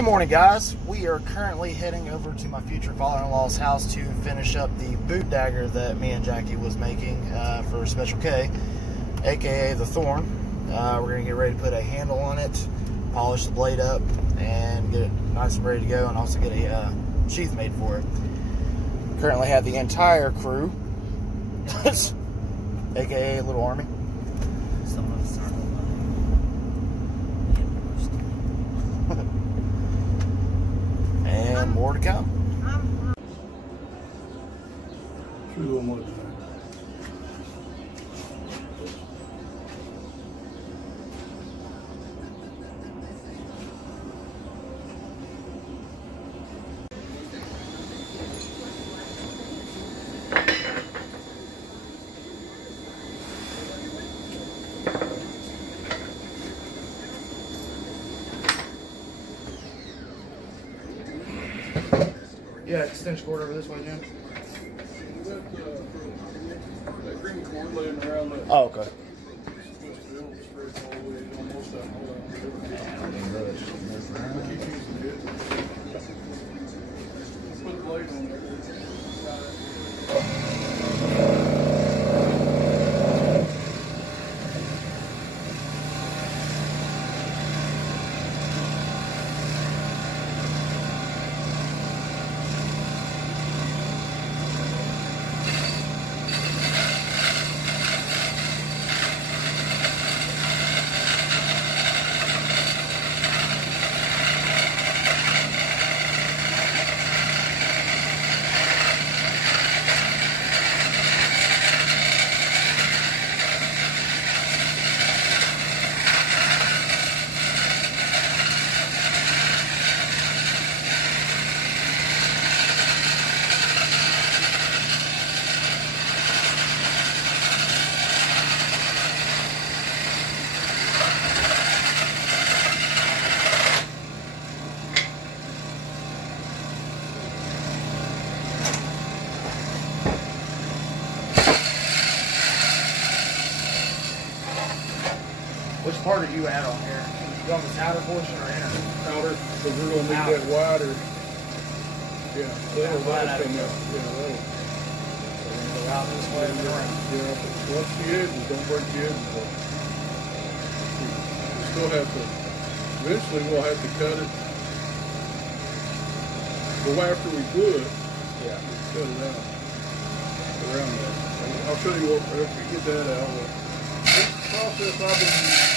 Good morning, guys. We are currently heading over to my future father-in-law's house to finish up the boot dagger that me and Jackie was making for Special K, aka the Thorn. We're going to get ready to put a handle on it, polish the blade up, and get it nice and ready to go, and also get a sheath made for it. Currently have the entire crew, aka Little Army. And more to come. Yeah, extension cord over this way, Jim. That green cord laying around that. Oh, okay. Put the blade on there. Which part are you at on here? You on the outer portion or inner? Outer, because we're going to make that wider. Yeah, that'll come out. Yeah, that'll. Go out this way and around. Yeah, watch the edges, don't break the edges. We still have to, eventually we'll have to cut it. But after we glue it, Yeah. cut it out around that. I'll show you what, after we get that out. This process I've been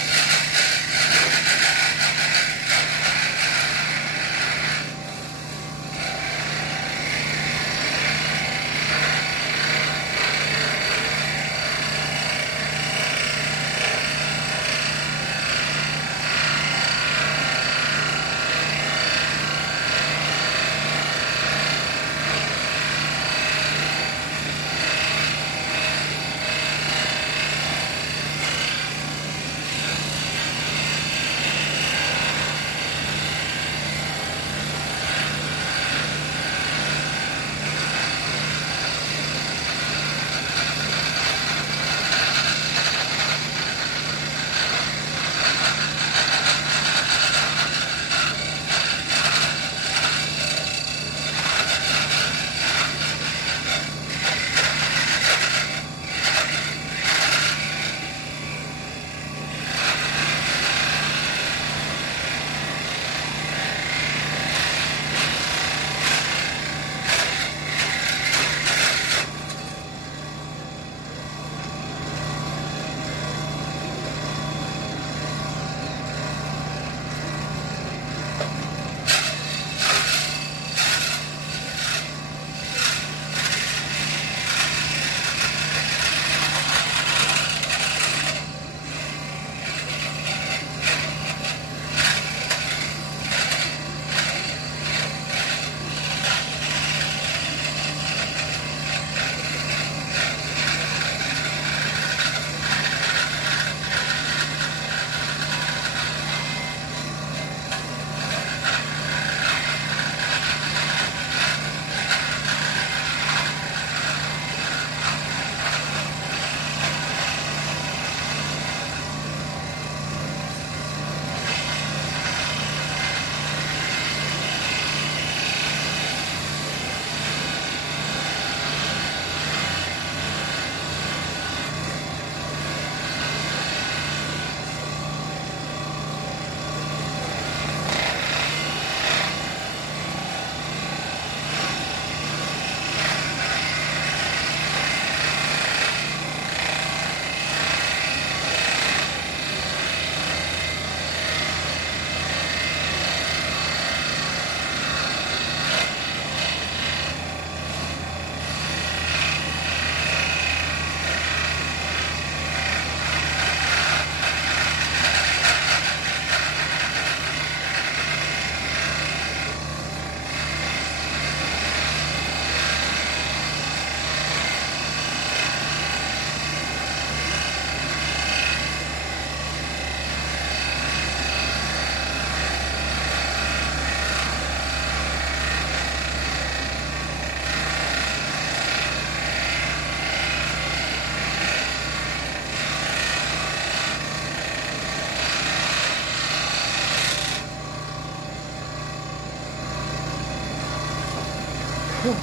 Need the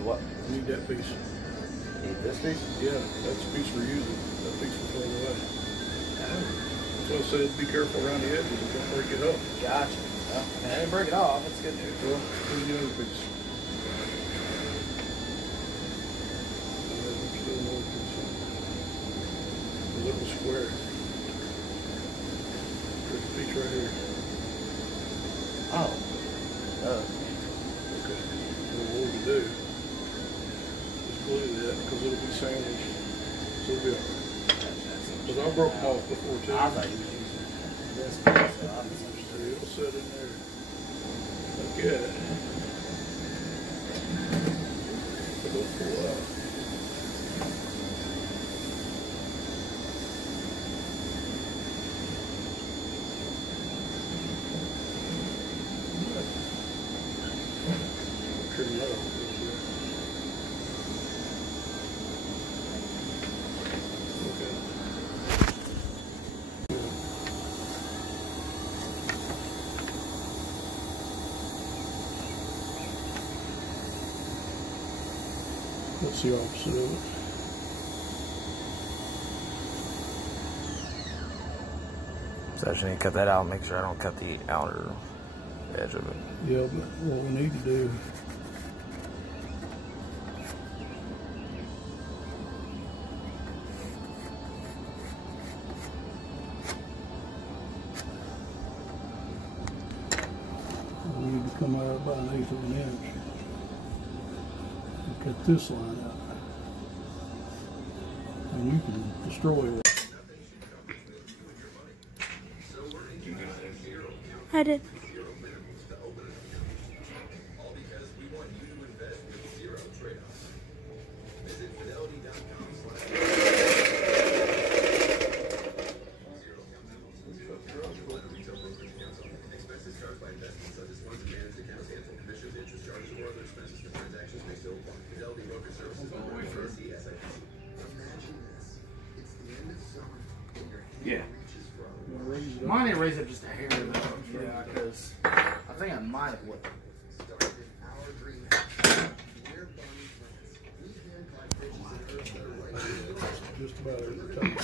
what? Need that piece. Need this piece? Yeah, that's the piece we're using. That piece will throw away. So I said, be careful around the edges and don't break it up. Gotcha. Well, I didn't break it off. That's good news. Well, here's the other piece. Still another piece. A little square. There's a piece right here. Oh. Okay. Well, what we can do is glue that because it'll be sandwiched. So it'll be all right. Because I broke them off before too. I thought you were using this piece. So I misunderstood. It'll sit in there. Good. It'll pull out. Trim that off a little bit. Okay. That's the opposite of it. So I just need to cut that out and make sure I don't cut the outer edge of it. Yeah, but what we need to do we need to come out about 1/8 of an inch and cut this line out. And you can destroy it. I did. Yeah. Mine didn't raise it just a hair though. Yeah, because I think I might have whipped it. Just about every time.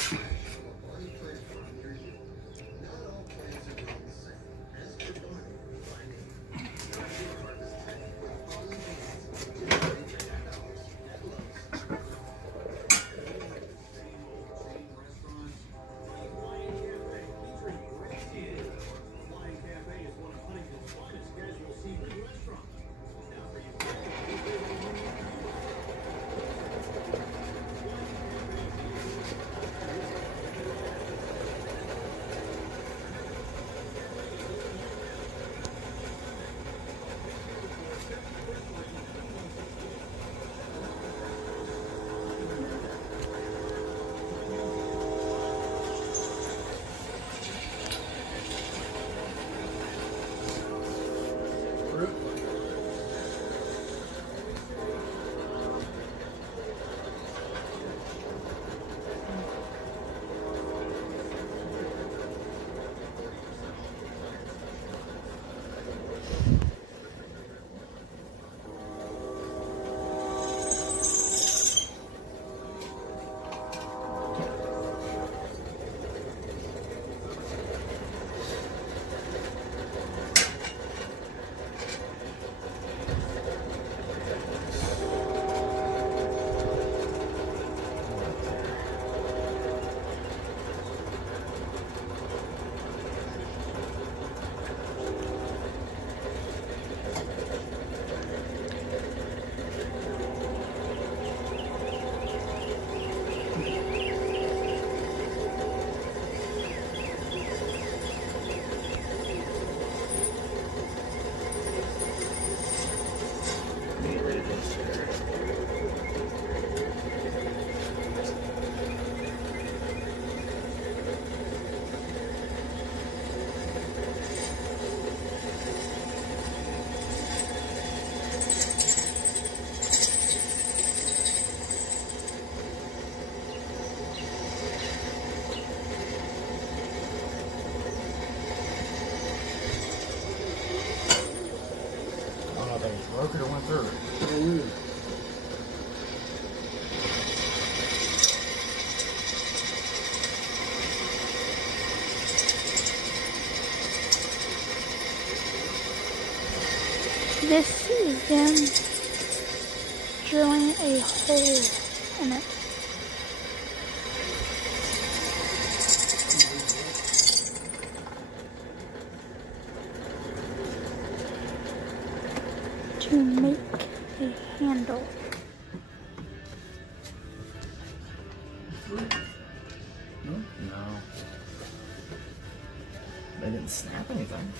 Broke it or went through it. Oh, yeah. This is them drilling a hole in it. To make a handle. No. They didn't snap anything.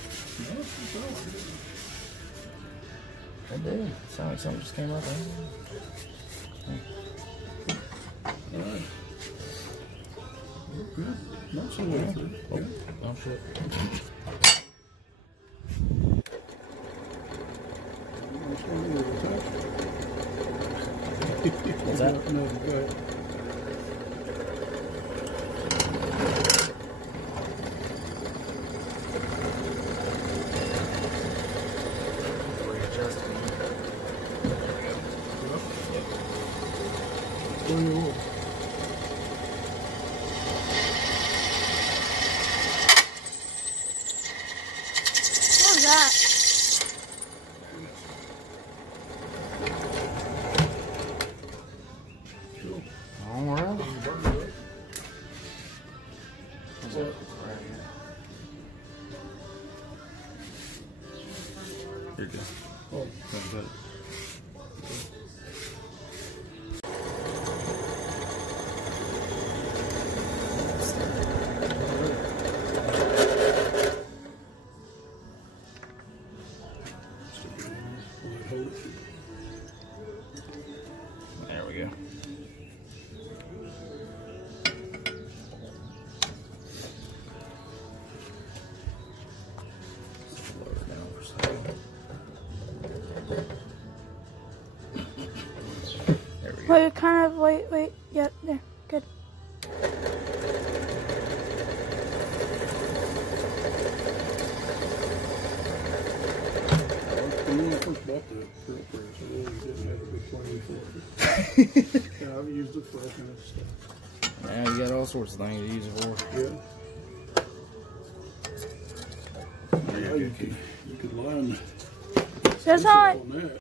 They did. Sound like something just came up. Alright. Good. Not so well. Oh, oh shit. What's that? No, go ahead. What was that? All right. What's that? Here you go. Oh, That's good. There we go. Lower it down for a second. There we go. Wait, kind of, wait, yep, there, good. When I first bought the drill press, I really didn't have a big plan for it. Yeah, I've used it for all kinds of stuff. Now you got all sorts of things to use it for. Yeah. Yeah, you could line That's not. on that.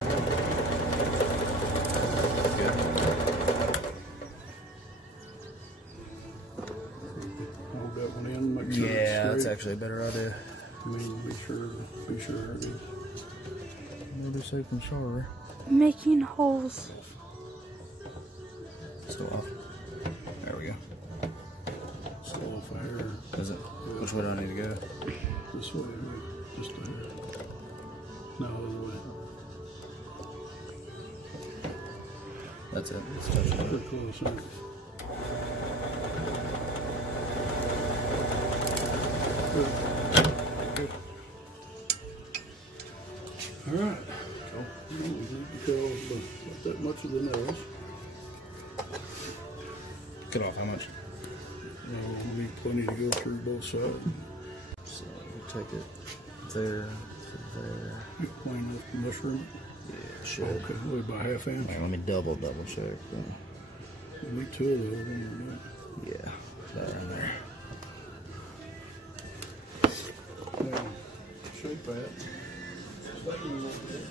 Hold that one in, make sure Yeah, it's that's straight. actually a better idea. I mean, be sure it is. Maybe safe and shorter. Making holes. Still off. There we go. Still off a hair. Is it? Which way do I need to go? This way, just a hair. No, other way. That's it. Let's touch it. Pretty close, huh? Good. Good. All right. Cool. We need to tell about that much of the nose. Cut off how much? We'll need plenty to go through both sides. So we'll take it there to there. You plain enough to mushroom Yeah, it? should. Okay, what, about half inch? Wait, let me double check. You need two of those when you're done. Yeah, that right there. Now, shape that. Stay a little bit.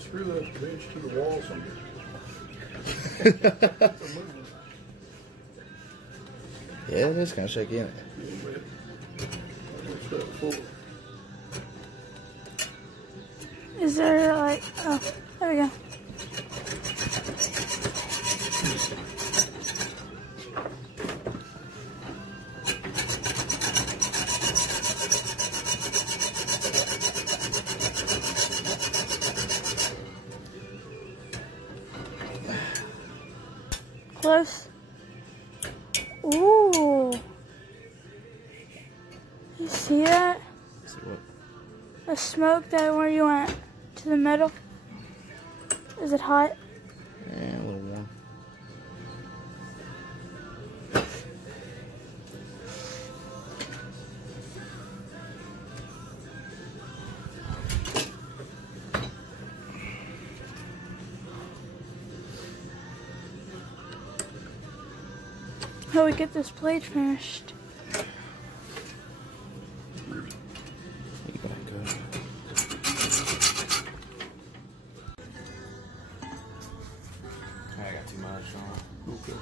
Screw that bench to the wall somewhere. Yeah, it is kind of shaky, isn't it? What's that for? Is there like, oh, there we go. Close. Ooh. You see that? See what? The smoke that where you went to the middle. Is it hot? Yeah, a little warm. How we get this plate finished? You gotta go. I got too much on. Okay.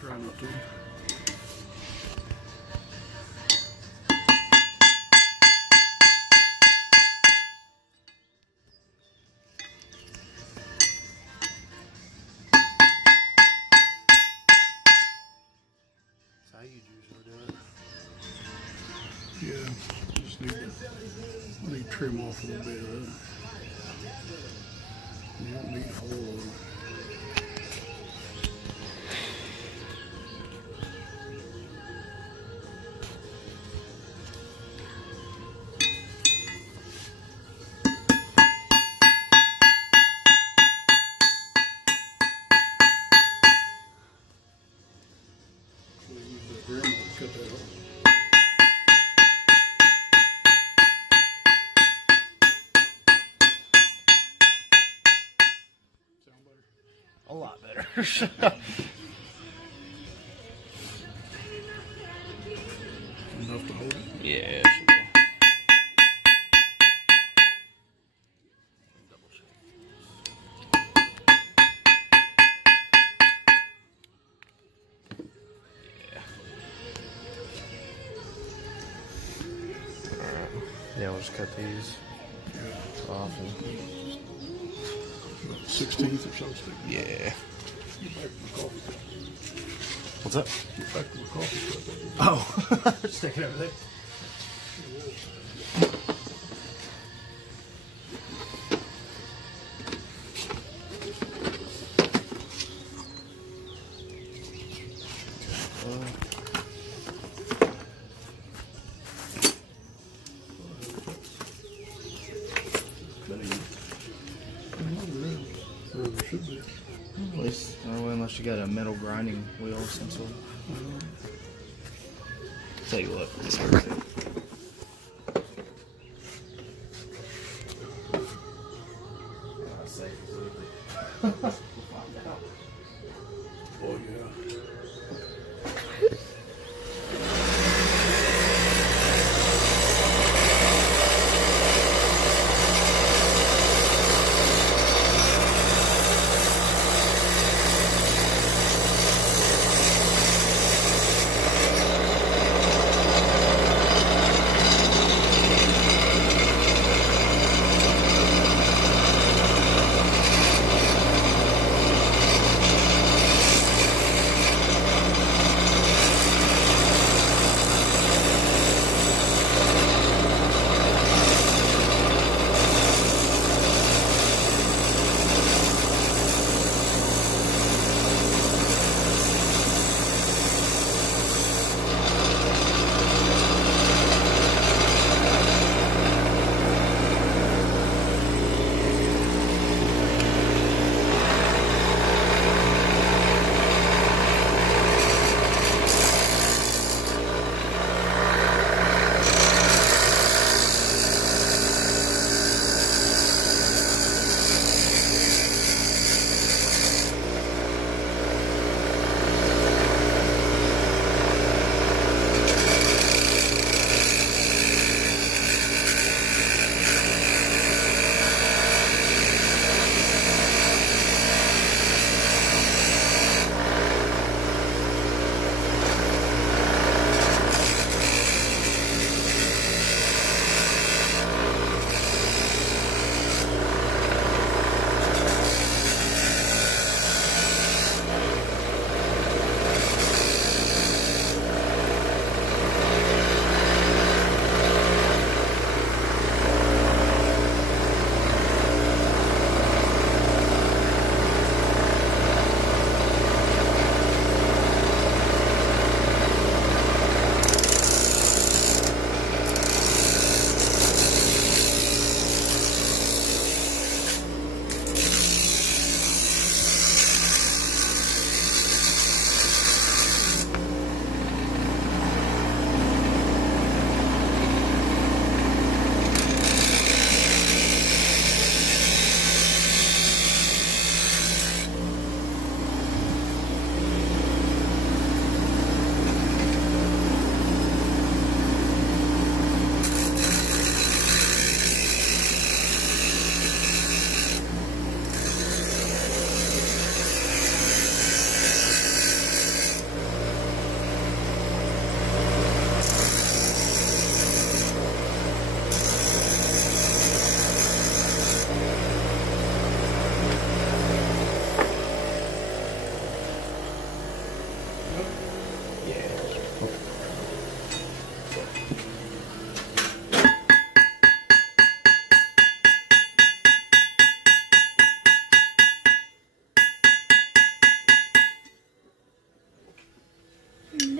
Try not to. How you usually do it? Yeah, just need to trim off a little bit of that. You don't need a whole lot of it. Cut that off. Sound better? A lot better. Enough to hold it? Yeah, it should be. Double check. Yeah, we'll just cut these off and 16th or so. Stick. yeah. Get back to the coffee cup. What's up? Get back to the coffee cup. Oh, stick it over there. Should be. At least, unless you got a metal grinding wheel of some sort. Tell you what, it's hard. Oh yeah.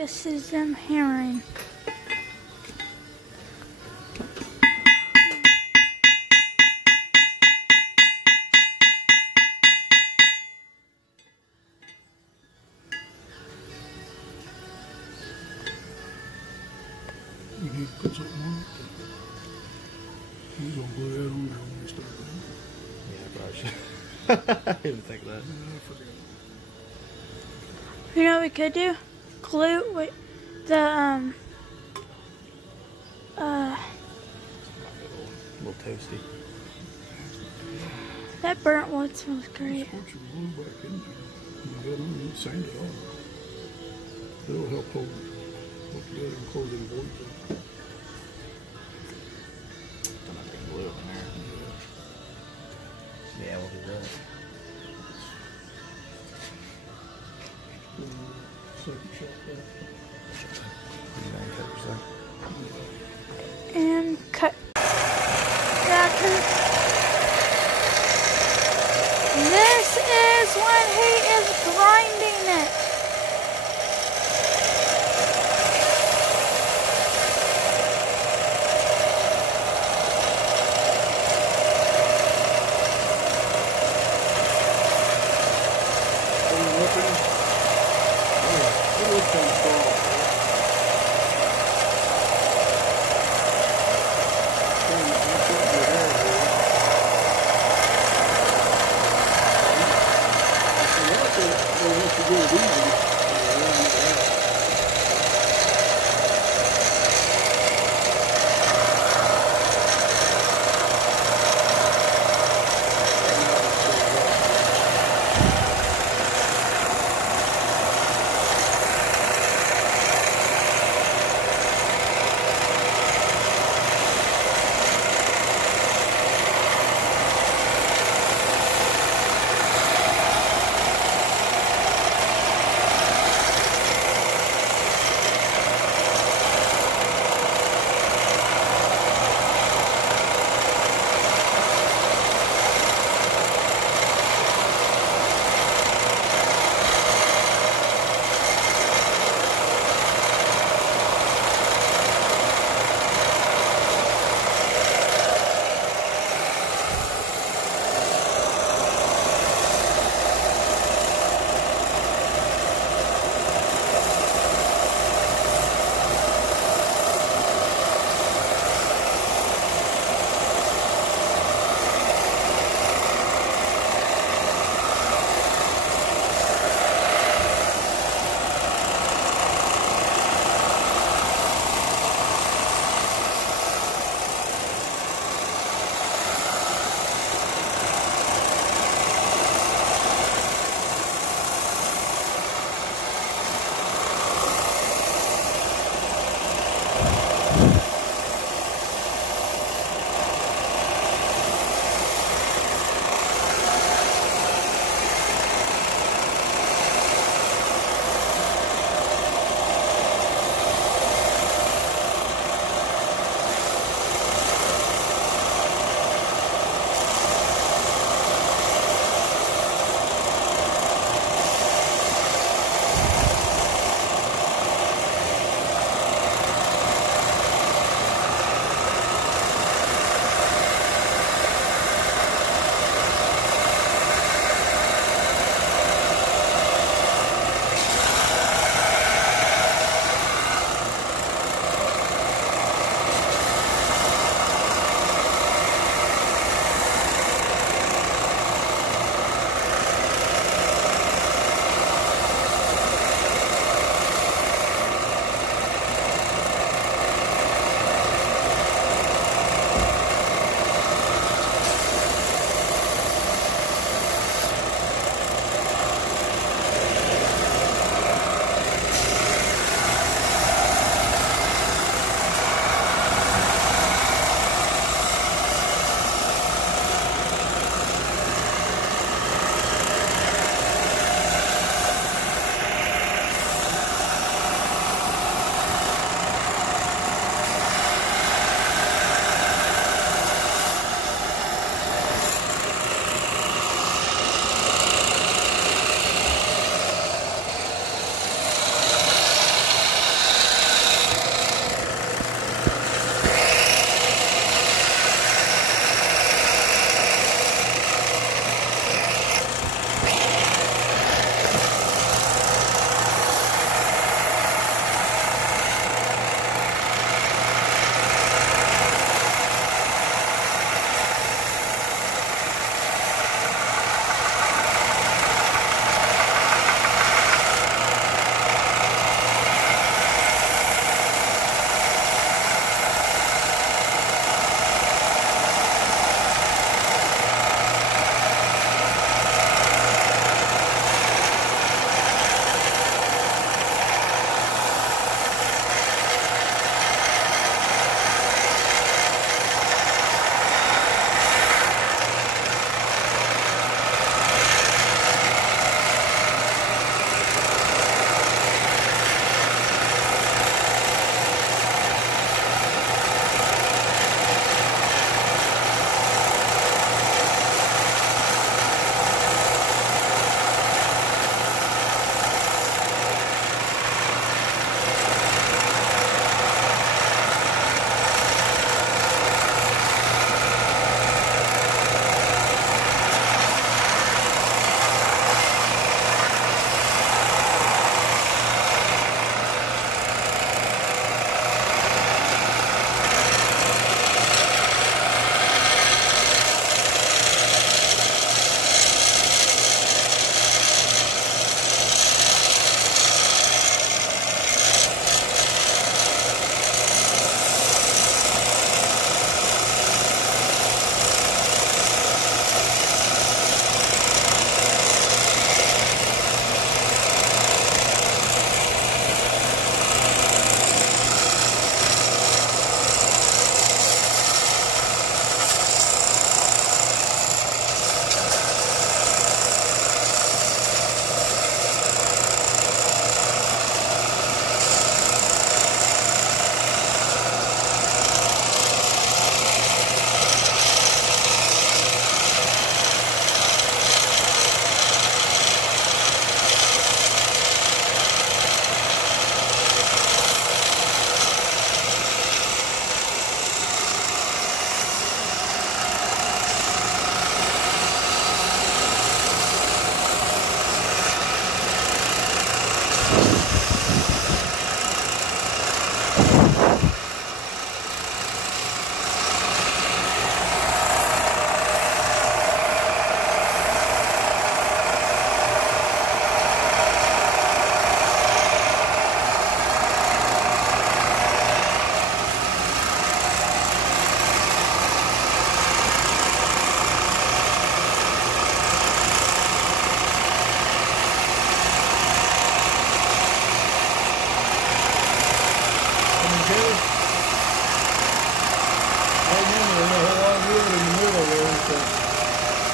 This is them hammering. You need to put something on it. He's gonna glue that on there when we start it. Yeah, probably should. I didn't think of that. Yeah, I forgot. You know what we could do? Glue wait, the A little toasty. that burnt wood smells great. Put your glue back in there. You don't need to sand it off. It'll help hold it together and close any voids up. I'm not gonna glue it in there. Yeah, we'll do that. Second shot there. And cut. Yeah, 'cause this is when he is grinding it.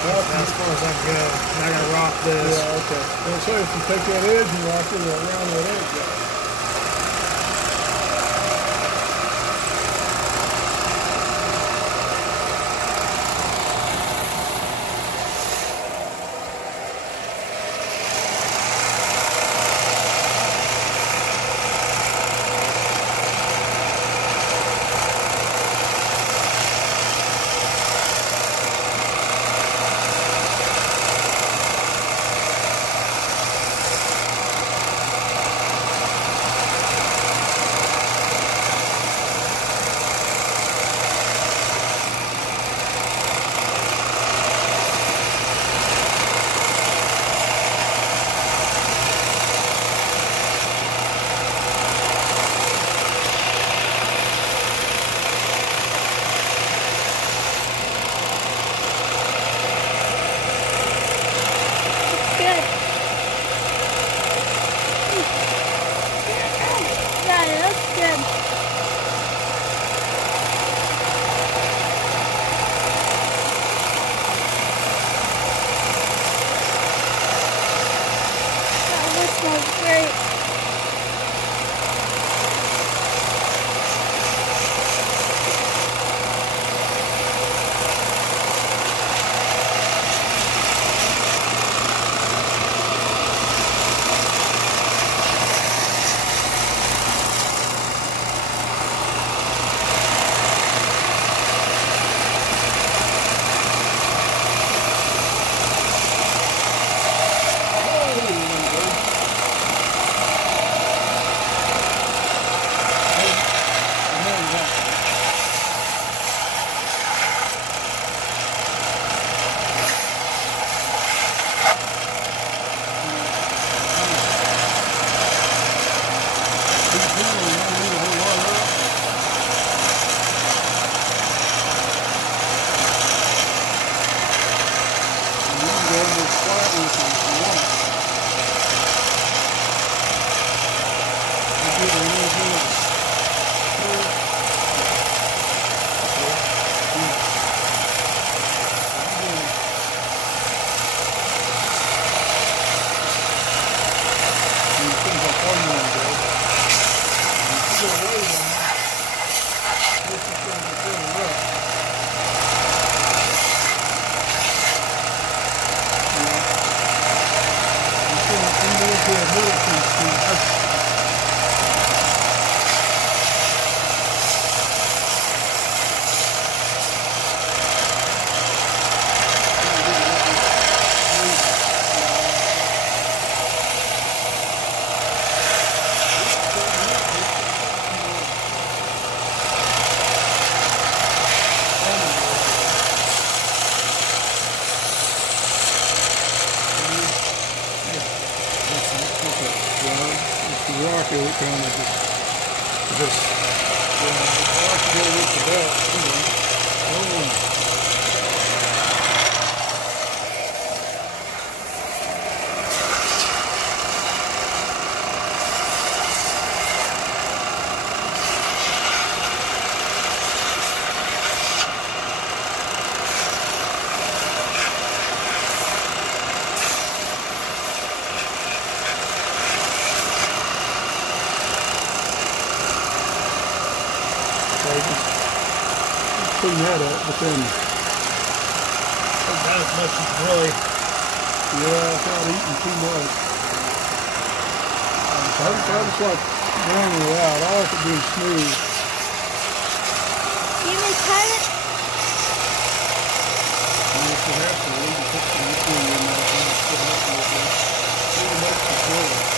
As far as I can go. And I gotta rock this. Yeah, okay. Well, so if you take that edge and rock it around that edge, Great. rock it kind of just rock it with the belt. Clean that up, but then not as much as really. Yeah, without eating too much. I just like running it out. I like it being smooth. You may cut it. And if you have to, you can put some liquid in there and put it up a little bit. It'll make the flavor.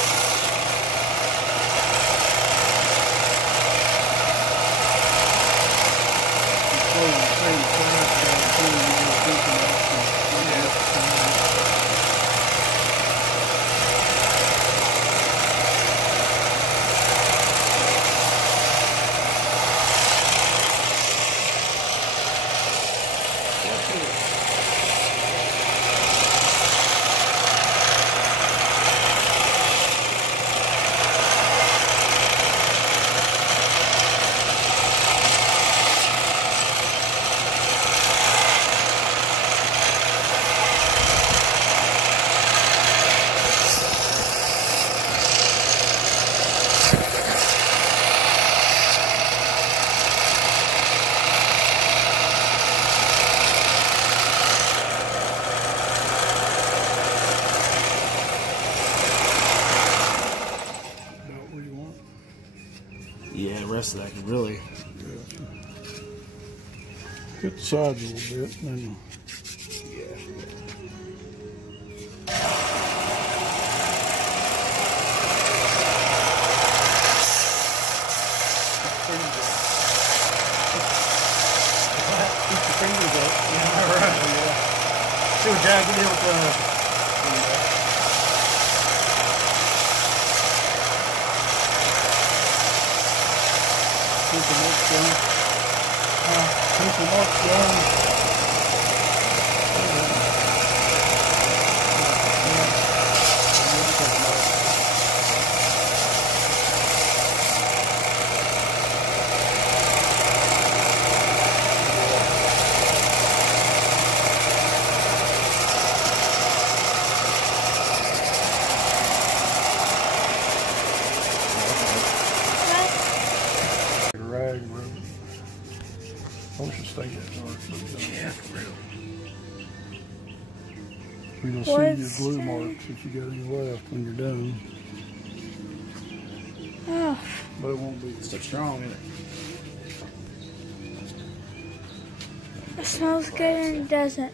Yeah, the rest of that could really. Yeah. Hit the sides a little bit, and then. Keep your fingers up. Yeah, right. Yeah. See what Jackie did with the. Keep the marks down. Keep the marks down. Rag, bro. I wish it stayed that dark. Yeah, for real. You're gonna see your glue marks if you got any left when you're done. Oh, But it won't be. Still strong, isn't it? it smells good and it doesn't.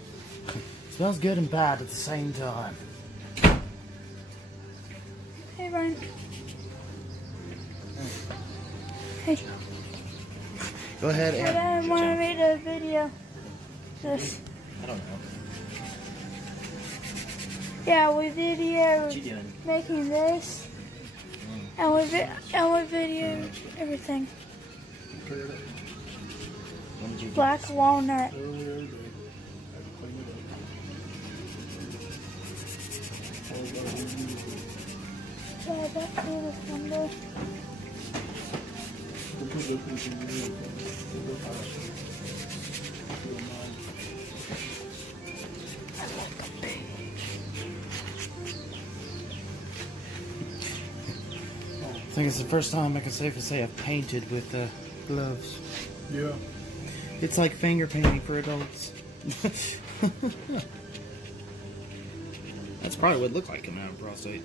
Smells good and bad at the same time. Hey, Ryan. Hey, Go ahead my dad and. wanted me to video this. I don't know. Yeah, we videoed What you doing? making this, and we videoed everything. Tear it up. When did you do Black walnut. Early the other day. Had to clean it up. Yeah, that's this one there. We'll put this in some real things. We'll go past it. If you don't mind. I think it's the first time I can safely say I've painted with gloves. Yeah. It's like finger painting for adults. That's probably what it looked like coming out of prostate.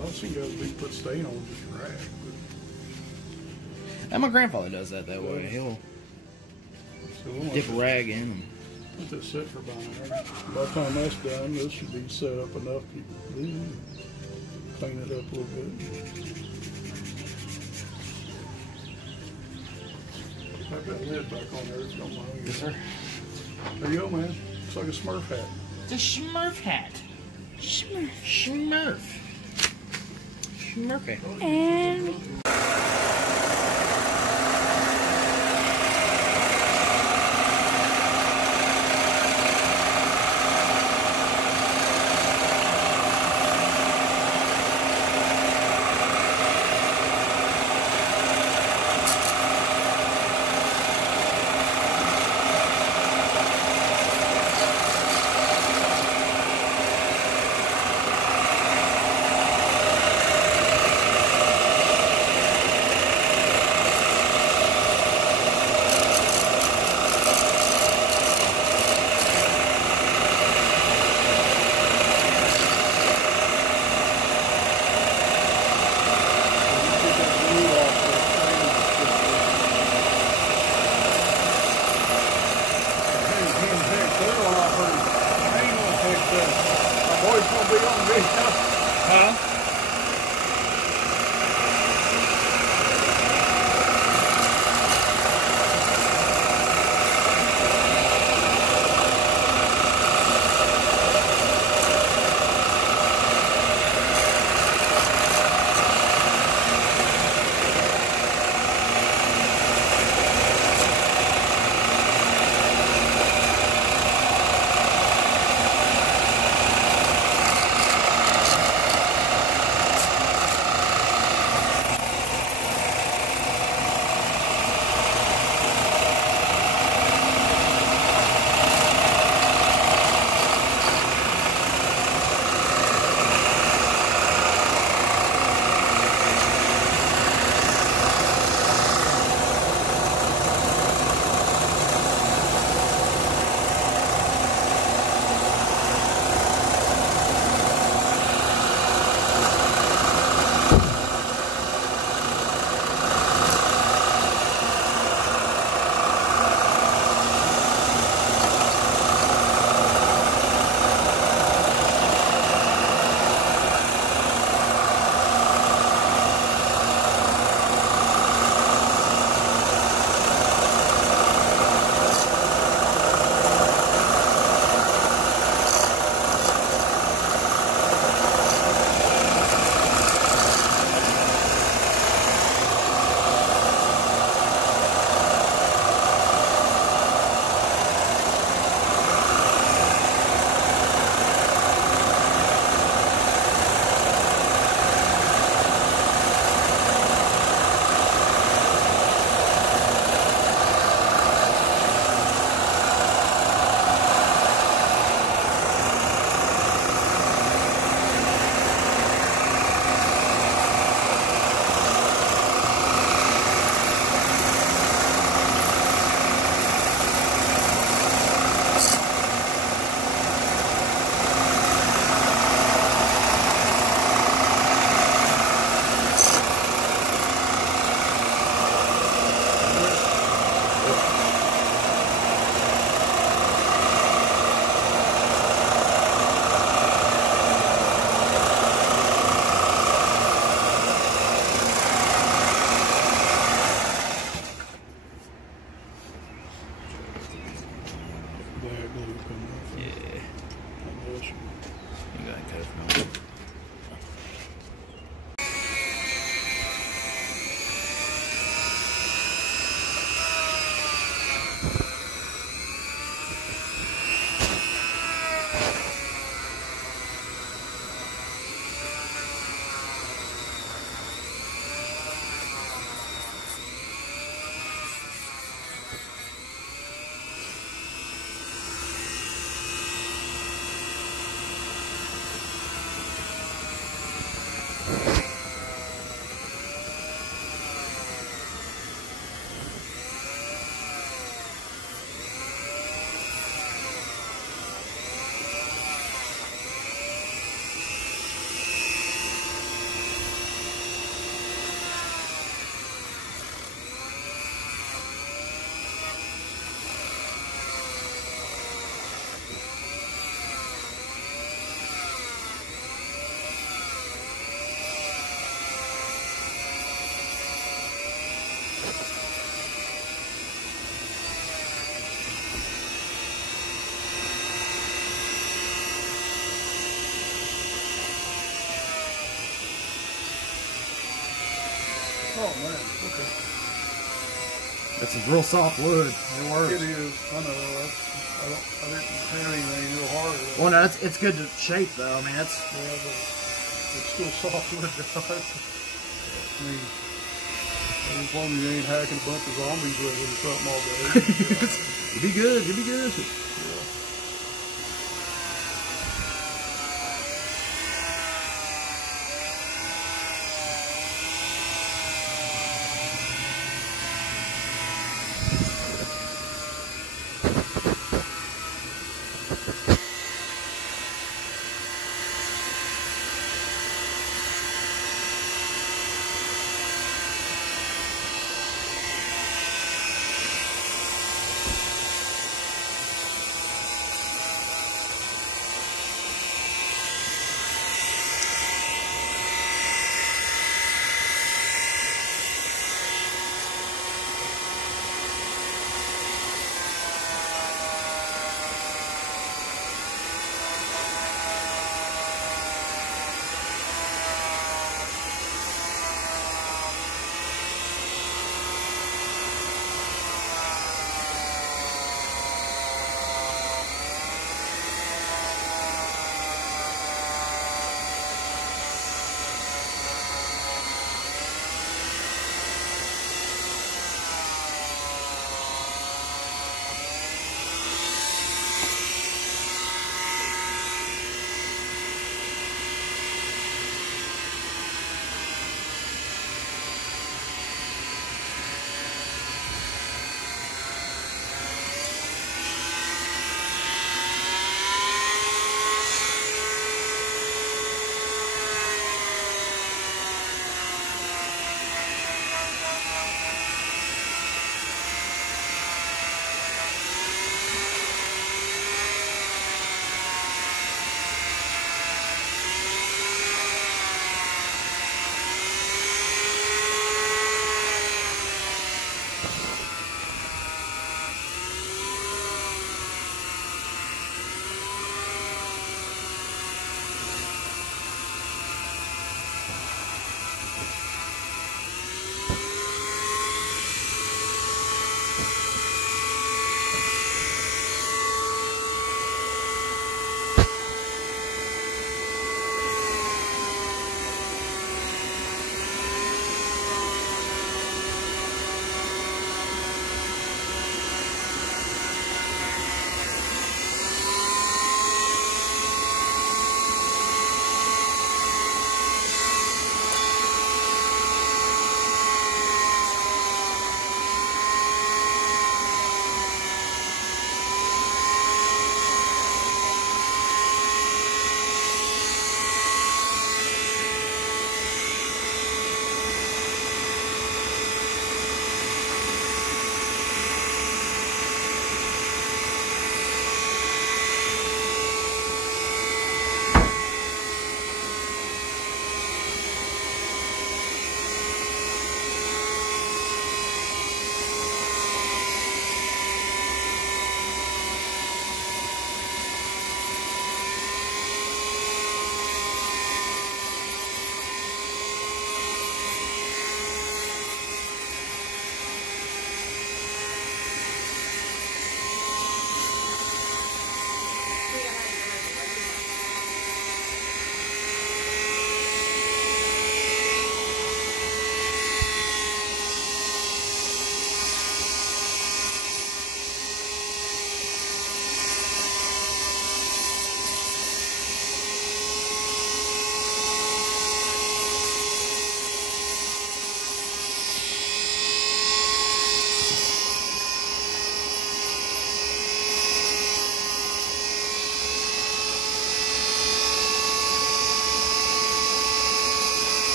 I don't see you have a big put stain on just rag. And my grandfather does that way. He'll So we'll dip a rag in and let this sit for about an hour. By the time that's done, this should be set up enough to clean it up a little bit. Put that lid back on there if you don't mind. Yes, sir. There you go, man. Looks like a Smurf hat. It's a Smurf hat. Smurf. Smurf. Smurf hat. And Oh man, okay. It's a real soft wood. It works. It is. I know. I didn't tear anything real hard. Well, no, it's good to shape though. I mean, it's. Yeah, but it's still soft wood, guys. I mean, as long as you ain't hacking a bunch of zombies with it or something all day. You'll be good. You'll be good. Yeah.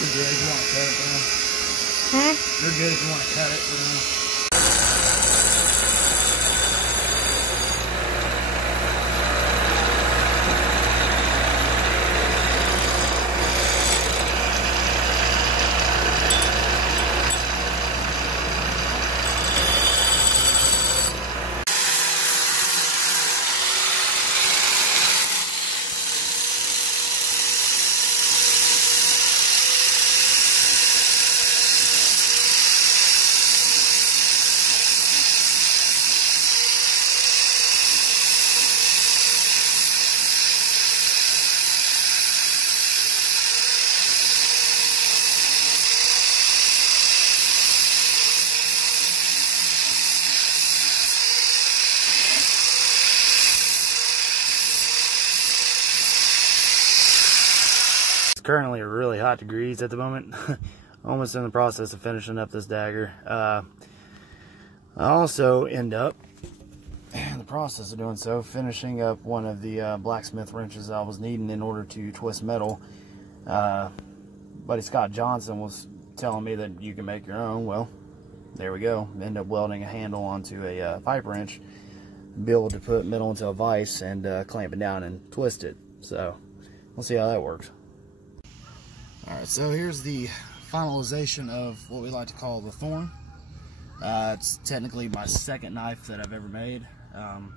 You're good. You want to cut it, man? You're good if you want to cut it, man. It's currently really hot degrees at the moment. Almost in the process of finishing up this dagger. I also end up, in the process of doing so, finishing up one of the blacksmith wrenches I was needing in order to twist metal. Buddy Scott Johnson was telling me that you can make your own. Well, there we go. End up welding a handle onto a pipe wrench, be able to put metal into a vise and clamp it down and twist it. So we'll see how that works. Alright, so here's the finalization of what we like to call the Thorn. It's technically my second knife that I've ever made. Not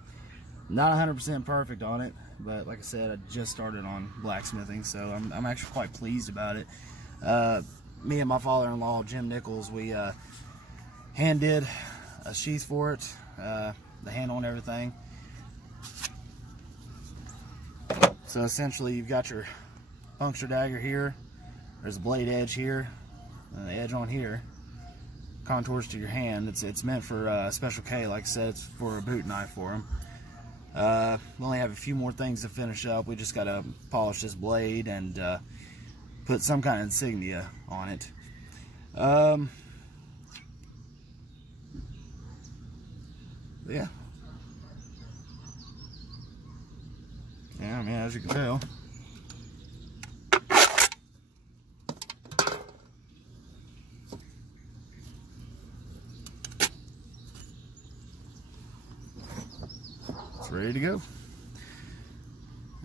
100% perfect on it, but like I said, I just started on blacksmithing, so I'm actually quite pleased about it. Me and my father-in-law, Jim Nichols, we hand did a sheath for it, the handle and everything. So essentially you've got your puncture dagger here, there's a blade edge here, and the edge on here, contours to your hand. It's meant for Special K, like I said, it's for a boot knife for them. We only have a few more things to finish up. We just got to polish this blade and put some kind of insignia on it. Yeah. Yeah, I mean, as you can tell. It's ready to go.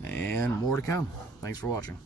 And more to come. Thanks for watching.